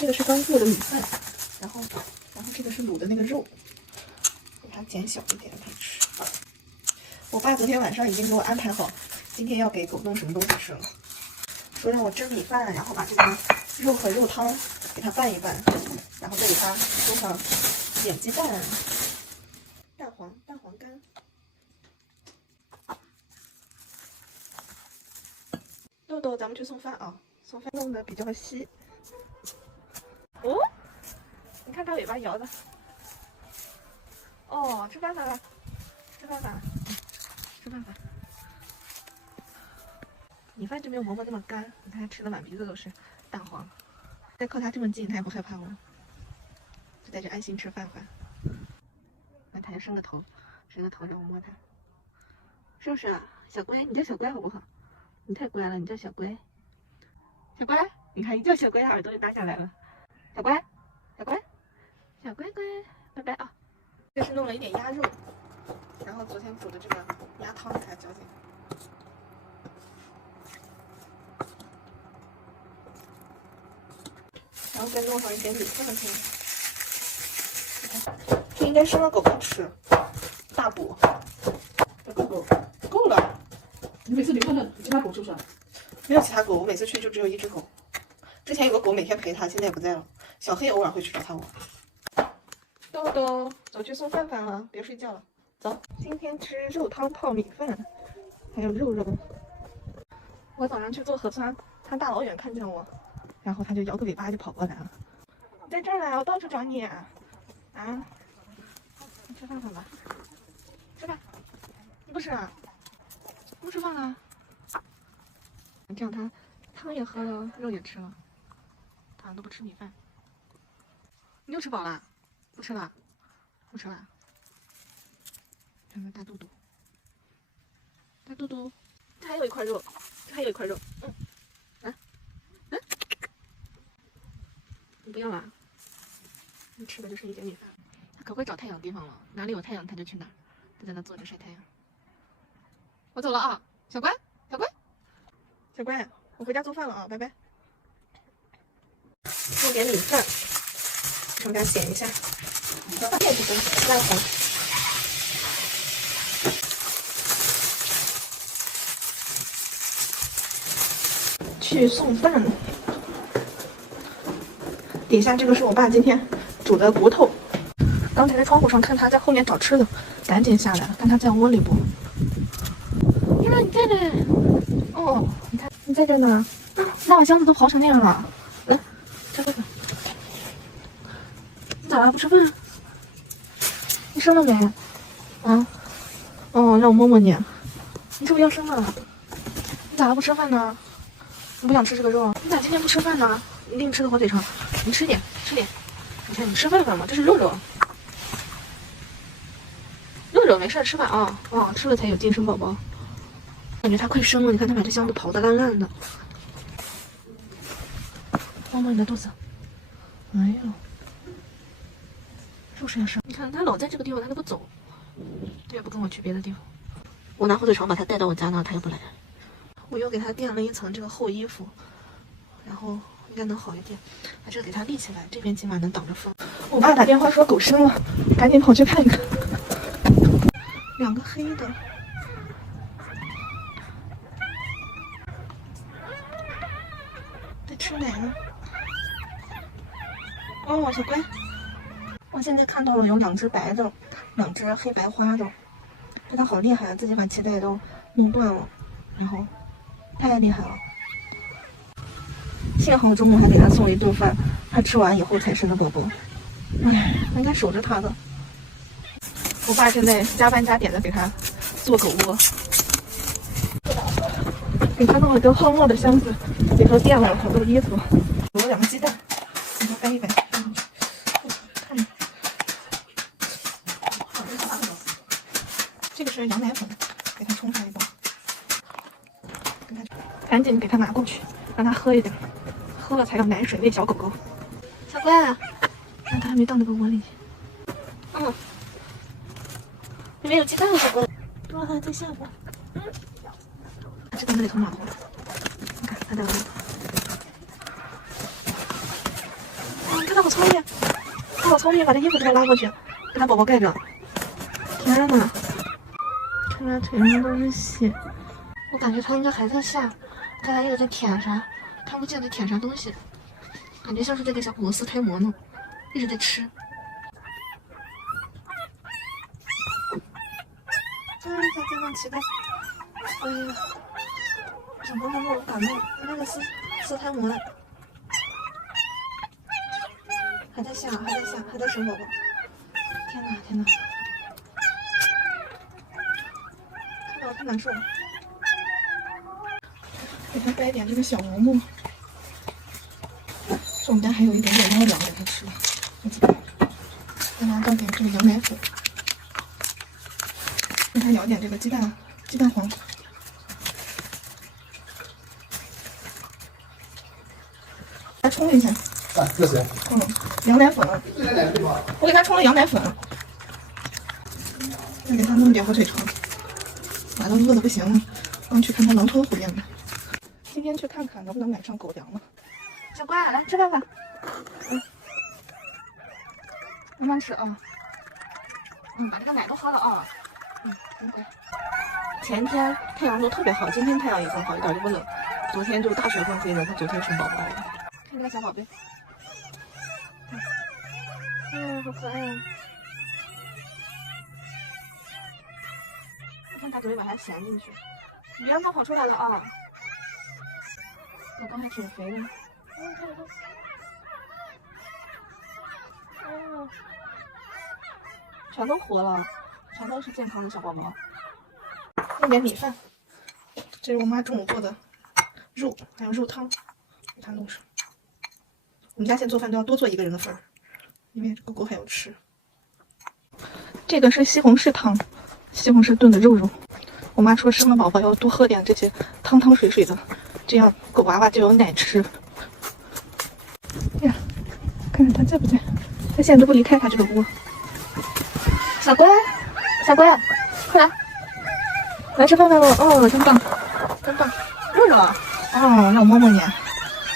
这个是刚做的米饭，然后这个是卤的那个肉，给它剪小一点可以吃。我爸昨天晚上已经给我安排好，今天要给狗弄什么东西吃了，说让我蒸米饭，然后把这个肉和肉汤给它拌一拌，然后再给它搁上碱鸡蛋、蛋黄干。豆豆，咱们去送饭啊！送饭弄得比较稀。哦，你看它尾巴摇的。哦，吃饭了，吃饭了，吃饭了。米饭就没有馍馍那么干，你看它吃的满鼻子都是蛋黄。再靠它这么近，它也不害怕我，就在这安心吃饭饭。那它就伸个头让我摸它，是不是啊？小乖，你叫小乖好不好？你太乖了，你叫小乖。小乖，你看一叫小乖，耳朵就搭下来了。小乖，小乖，小乖乖，拜拜啊！这是弄了一点鸭肉，然后昨天煮的这个鸭汤给它浇进去。然后再弄上一点米饭进去。这应该是让狗狗吃，大补。狗狗够了，你每次离开了其他狗是不是？没有其他狗，我每次去就只有一只狗。之前有个狗每天陪它，现在也不在了。小黑偶尔会去找它玩。豆豆，走去送饭饭了，别睡觉了，走。今天吃肉汤泡米饭，还有肉肉。我早上去做核酸，它大老远看见我，然后它就摇个尾巴就跑过来了。在这儿呢，我到处找你啊！啊，吃饭饭吧，吃饭。你不吃啊？不吃饭了？这样它汤也喝了，肉也吃了，它好像都不吃米饭。你又吃饱了？不吃了？不吃了？看看大肚肚，大肚肚，这还有一块肉，这还有一块肉，你不要啊？你吃的就是一点米饭。它可会找太阳的地方了，哪里有太阳它就去哪儿，就在那坐着晒太阳。我走了啊，小乖，小乖，小乖，我回家做饭了啊，拜拜。弄点米饭，让它咸一下。面不行，烂红。去送饭。底下这个是我爸今天煮的骨头。刚才在窗户上看他在后面找吃的，赶紧下来了，但他在窝里不。呀，你在这？哦，你看你在这呢。那我箱子都刨成那样了。来，吃饭吧。你咋了？不吃饭？你生了没？啊？哦，让我摸摸你。你是不是要生了？你咋了？不吃饭呢？你不想吃这个肉？你咋今天不吃饭呢？你给你吃个火腿肠，你吃点，吃点。你看你吃饭饭吗？这是肉肉。肉肉没事，吃饭啊！哦，吃了才有精神宝宝。感觉它快生了，你看它把这箱子刨得烂烂的。摸摸你的肚子。哎呦，是不是要生？你看它老在这个地方，它都不走，它也不跟我去别的地方。我拿火腿肠把它带到我家那，它又不来。我又给它垫了一层这个厚衣服，然后应该能好一点。把这个给它立起来，这边起码能挡着风。我爸打电话说狗生了，赶紧跑去看一看。两个黑的。在吃奶呢。哦，小乖。我现在看到了有2只白的，2只黑白花的。这它好厉害啊，自己把脐带都弄断了，然后太厉害了。幸好中午还给它送了一顿饭，它吃完以后才生的宝宝。哎，应该守着它的。我爸现在加班加点的给它做狗窝，给它弄了个泡沫的箱子，里头垫了好多衣服，有了2个鸡蛋，给它掰一掰放进去。看着，这个是羊奶粉，给它冲上一包，赶紧给它拿过去，让它喝一点，喝了才有奶水喂小狗狗。小乖啊，看它还没到那个窝里去。里面有鸡蛋了，小乖。哇，在下边。这个那里头暖和。你看，它在那里。看他好聪明，他好聪明，把这衣服给他拉过去，给他宝宝盖着。天呐，看他腿上都是血，我感觉他应该还在下，他还一直在舔啥，看不见在舔啥东西，感觉像是在给小狗狗撕胎膜呢，一直在吃。在那期待，哎呀，小朋友们感冒，那个撕胎膜了，还在下，还在生宝宝。天哪，天哪！看到我太难受了。给他掰点这个小馍馍，这我们家还有一点点猫粮给他吃，再拿倒点这个羊奶粉，给他舀点这个鸡蛋黄。来冲一下。啊，这是。羊奶粉。我给他冲了羊奶粉。再给他弄点火腿肠。晚上饿的不行了，刚去看他狼吞虎咽的。今天去看看能不能买上狗粮了。小乖，来吃饭吧。慢慢吃啊。把这个奶都喝了啊。真乖。前天太阳都特别好，今天太阳也很好，一点就不冷。昨天就大雪纷飞的，他昨天生宝宝了。看这个小宝贝。好可爱啊！我看他准备把它衔进去，你别让它跑出来了啊！狗狗还挺肥的。全都活了，全都是健康的小宝宝。弄点米饭，这是我妈中午做的肉，还有肉汤，给它弄上。我们家现在做饭都要多做一个人的份儿，因为狗狗还要吃。这个是西红柿汤，西红柿炖的肉。我妈说生了宝宝要多喝点这些汤汤水水的，这样狗娃娃就有奶吃。呀，看看它在不在？它现在都不离开它这个窝。小乖，小乖，快来，来吃饭饭喽！哦，真棒，真棒，肉肉啊！哦，让我摸摸你，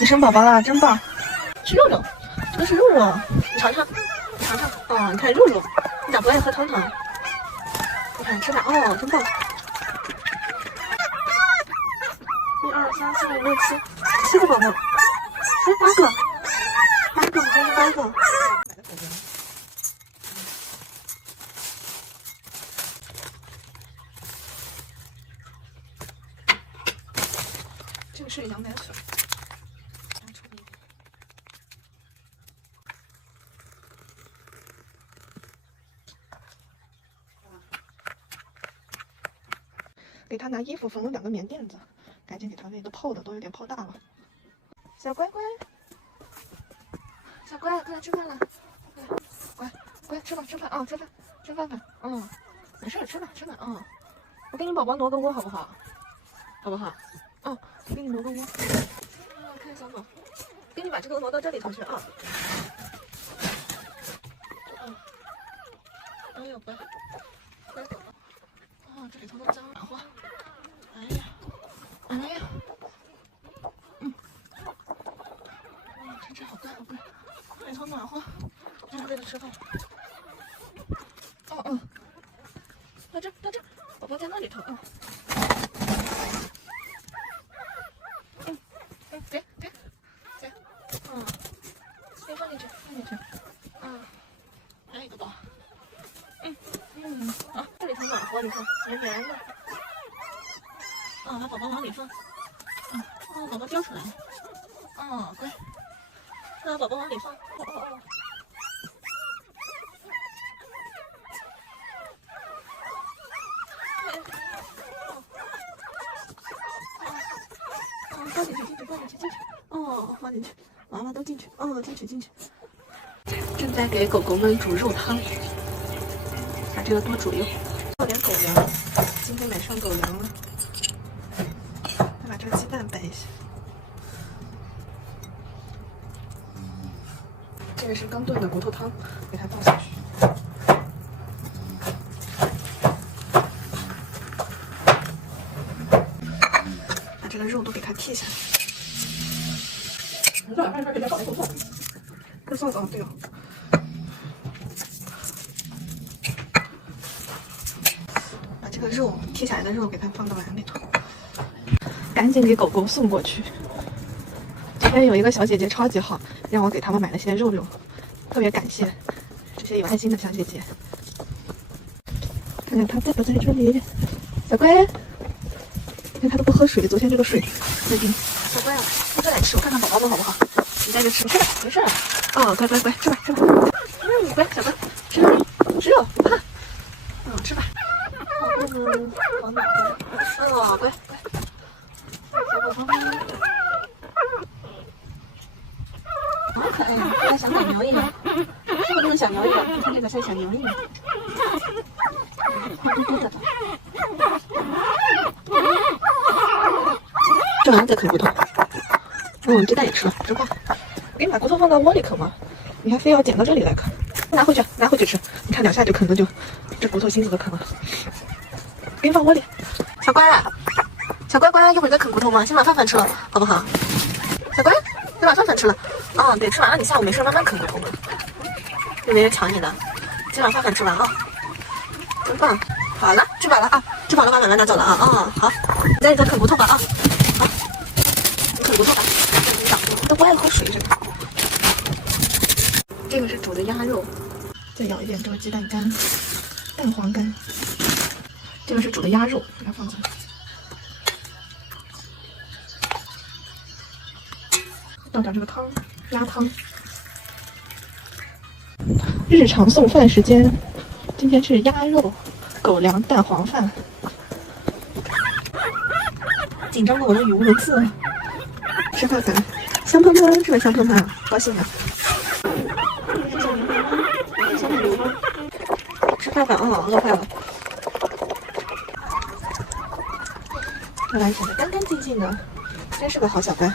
你生宝宝了，真棒！吃肉肉，这个是肉肉，你尝尝，你尝尝。哦，你看肉肉，你咋不爱喝汤汤？你看吃吧，哦，真棒！1、2、3、4、5、6、7个宝宝，哎，8个，真是8个。这个是羊奶粉。给他拿衣服缝了2个棉垫子，赶紧给他喂，都泡的都有点泡大了。小乖乖，小乖，快来吃饭了，乖，吃饭啊，吃饭吧，没事，吃饭啊。我给你宝宝挪个窝好不好？好不好？我给你挪个窝。看小宝，给你把这个挪到这里头去啊。哎呦，乖宝宝。这里头都脏软和。哎呀，晨晨好乖，这里头暖和，这是为了吃饭。到这，宝宝在那里头啊。给，先放进去，还有一个宝。这里头暖和，你看绵绵的。把宝宝往里放。宝宝掉出来了。乖。把宝宝往里放。放进去。放进去。娃娃都进去。进去。正在给狗狗们煮肉汤，把这个多煮用。倒点狗粮，今天买上狗粮了。再把这个鸡蛋掰一下。这个是刚炖的骨头汤，给它倒下去。把这个肉都给它剔下来。这两块给它搞得够是扫帚，对哦。把这个肉剔下来的肉给它放到碗里头，赶紧给狗狗送过去。昨天有一个小姐姐超级好，让我给他们买了些肉肉，特别感谢这些有爱心的小姐姐。看看它在不在这里，小乖。看它都不喝水，昨天这个水在冰。小乖啊，你快点吃，我看看宝宝们好不好？你在这吃，吃吧，没事。哦，乖乖乖，吃吧吃吧。乖，小乖，吃肉，吃肉，哈。吃吧。好暖和。哦，乖乖。小宝宝。好可爱呀，跟小奶牛一样，是不是跟小牛一样？你看这个像小牛一样。这玩意在啃骨头。鸡蛋也吃了，真快。给你把骨头放到锅里啃嘛，你还非要捡到这里来啃。拿回去，拿回去吃。你看2下就啃的就，这骨头心思都啃了。给你放锅里。小乖，小乖乖，一会儿再啃骨头吗？先把饭饭吃了，好不好？小乖，先把饭饭吃了。哦，对，吃完了你下午没事慢慢啃骨头嘛。又没人抢你的，先把饭饭吃完啊。真棒。好了，吃饱了啊，吃饱了把碗拿走了啊。哦，好，你再啃骨头吧啊。好，你啃骨头吧。都不爱喝水这个。这个是煮的鸭肉，再舀一点这个鸡蛋干、蛋黄干。这个是煮的鸭肉，给它放进来。倒点这个汤，鸭汤。日常送饭时间，今天是鸭肉、狗粮、蛋黄饭。紧张的我都语无伦次了。吃饭饭，香喷喷，是不是香喷喷？高兴啊！小奶牛吗？吃饭饭啊，饿坏了。看来显得干干净净的，真是个好小乖。